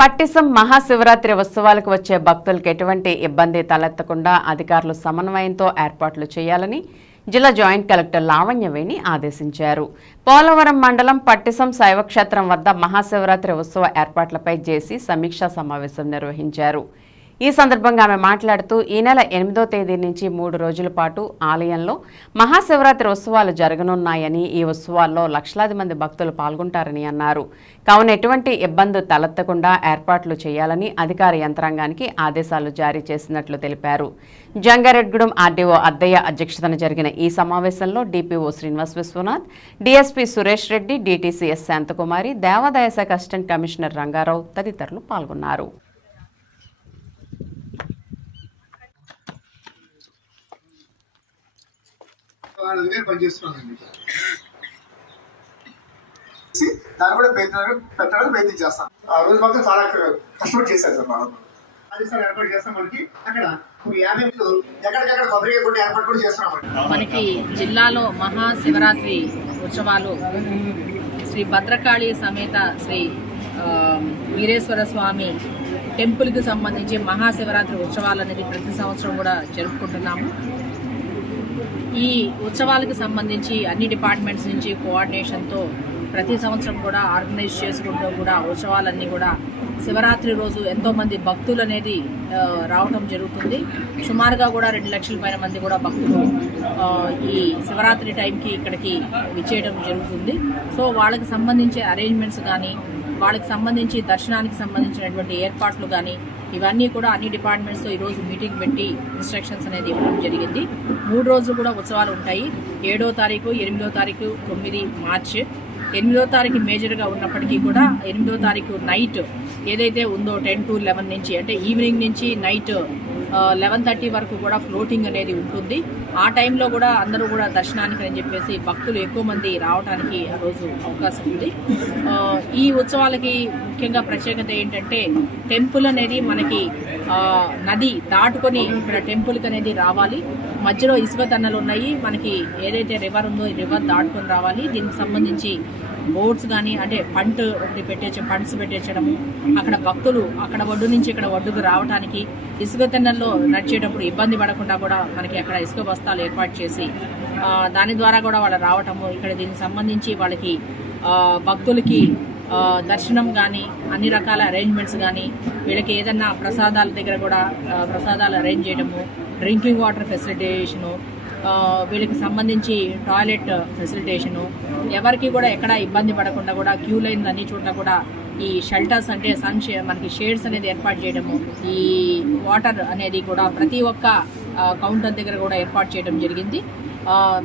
పట్టిసం మహాశివరాత్రి ఉత్సవాలకు వచ్చే భక్తులకు ఎటువంటి ఇబ్బంది తలెత్తకుండా అధికారులు సమన్వయంతో ఏర్పాట్లు చేయాలని జిల్లా జాయింట్ కలెక్టర్ లావణ్యవేణి ఆదేశించారు. పోలవరం మండలం పట్టిసం శైవక్షేత్రం వద్ద మహాశివరాత్రి ఉత్సవ ఏర్పాట్లపై జేసీ సమీక్షా సమావేశం నిర్వహించారు. ఈ సందర్భంగా ఆమె మాట్లాడుతూ ఈ నెల ఎనిమిదో తేదీ నుంచి మూడు రోజుల పాటు ఆలయంలో మహాశివరాత్రి ఉత్సవాలు జరగనున్నాయని ఈ ఉత్సవాల్లో లక్షలాది మంది భక్తులు పాల్గొంటారని అన్నారు. కావున ఎటువంటి ఇబ్బంది తలెత్తకుండా ఏర్పాట్లు చేయాలని అధికార యంత్రాంగానికి ఆదేశాలు జారీ చేసినట్లు తెలిపారు. జంగారెడ్గూడెం ఆర్డీఓ అద్దయ్య అధ్యక్షతన జరిగిన ఈ సమావేశంలో DPO Srinivas Vishwanath DSP Suresh Reddy DTC S Shantakumari దేవాదాయ శాఖ అసిస్టెంట్ కమిషనర్ రంగారావు తదితరులు పాల్గొన్నారు. వాళ్ళ దగ్గర పనిచేస్తున్నానండి. దాన్ని కూడా ప్రయత్నం పెట్టడానికి ప్రయత్నం చేస్తాం ఆ రోజు మాత్రం చాలా కష్టపడి చేశారు సార్ బాగా సార్ ఏర్పాటు చేస్తాం మనకి. అక్కడ ఎక్కడికక్కడ కొబ్బరి కొన్ని ఏర్పాటు కూడా చేస్తున్నామండి మనకి జిల్లాలో మహాశివరాత్రి ఉత్సవాలు శ్రీ భద్రకాళి సమేత శ్రీ వీరేశ్వర స్వామి టెంపుల్కి సంబంధించి మహాశివరాత్రి ఉత్సవాలు అనేది ప్రతి సంవత్సరం కూడా జరుపుకుంటున్నాము. ఈ ఉత్సవాలకు సంబంధించి అన్ని డిపార్ట్మెంట్స్ నుంచి కోఆర్డినేషన్తో ప్రతి సంవత్సరం కూడా ఆర్గనైజ్ చేసుకుంటూ కూడా ఉత్సవాలన్నీ కూడా శివరాత్రి రోజు ఎంతోమంది భక్తులు అనేది రావటం జరుగుతుంది. సుమారుగా కూడా రెండు లక్షల పైన మంది కూడా భక్తులు ఈ శివరాత్రి టైంకి ఇక్కడికి విచ్చేయడం జరుగుతుంది. సో వాళ్ళకి సంబంధించి అరేంజ్మెంట్స్ కానీ వాళ్ళకి సంబంధించి దర్శనానికి సంబంధించినటువంటి ఏర్పాట్లు కానీ ఇవన్నీ కూడా అన్ని డిపార్ట్మెంట్స్తో ఈరోజు మీటింగ్ పెట్టి ఇన్స్ట్రక్షన్స్ అనేది ఇవ్వడం జరిగింది. మూడు రోజులు కూడా ఉత్సవాలు ఉంటాయి. ఏడో తారీఖు ఎనిమిదో తారీఖు తొమ్మిది మార్చ్. ఎనిమిదో తారీఖు మేజర్గా ఉన్నప్పటికీ కూడా ఎనిమిదో తారీఖు నైట్ ఏదైతే ఉందో టెన్ టు లెవెన్ నుంచి అంటే ఈవినింగ్ నుంచి నైట్ లెవెన్ థర్టీ వరకు కూడా ఫ్లోటింగ్ అనేది ఉంటుంది. ఆ టైంలో కూడా అందరూ కూడా దర్శనానికి అని చెప్పేసి భక్తులు ఎక్కువ మంది రావడానికి ఆ రోజు అవకాశం ఉంది. ఈ ఉత్సవాలకి ముఖ్యంగా ప్రత్యేకత ఏంటంటే టెంపుల్ అనేది మనకి నది దాటుకొని ఇక్కడ టెంపుల్కి అనేది రావాలి. మధ్యలో ఇసుక తన్నలు ఉన్నాయి. మనకి ఏదైతే రివర్ ఉందో ఈ రివర్ దాటుకొని రావాలి. దీనికి సంబంధించి బోట్స్ కానీ అంటే పంట్ ఒకటి పెట్టేసి పంట్స్ పెట్టేయడము. అక్కడ భక్తులు అక్కడ ఒడ్డు నుంచి ఇక్కడ ఒడ్డుకు రావడానికి ఇసుక తెన్నల్లో నడిచేటప్పుడు ఇబ్బంది పడకుండా కూడా మనకి అక్కడ ఇసుక బస్తాలు ఏర్పాటు చేసి దాని ద్వారా కూడా వాళ్ళు రావటము. ఇక్కడ దీనికి సంబంధించి వాళ్ళకి భక్తులకి దర్శనం కానీ అన్ని రకాల అరేంజ్మెంట్స్ కానీ వీళ్ళకి ఏదన్నా ప్రసాదాల దగ్గర కూడా ప్రసాదాలు అరేంజ్ చేయడము డ్రింకింగ్ వాటర్ ఫెసిలిటేషను వీళ్ళకి సంబంధించి టాయిలెట్ ఫెసిలిటేషను ఎవరికి కూడా ఎక్కడ ఇబ్బంది పడకుండా కూడా క్యూ లైన్ అన్ని చోట్ల కూడా ఈ షెల్టర్స్ అంటే సన్ షే మనకి షేడ్స్ అనేది ఏర్పాటు చేయడము ఈ వాటర్ అనేది కూడా ప్రతి ఒక్క కౌంటర్ దగ్గర కూడా ఏర్పాటు చేయడం జరిగింది.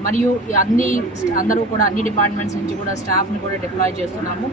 మరియు అన్ని అందరూ కూడా అన్ని డిపార్ట్మెంట్స్ నుంచి కూడా స్టాఫ్ని కూడా డిప్లాయ్ చేస్తున్నాము.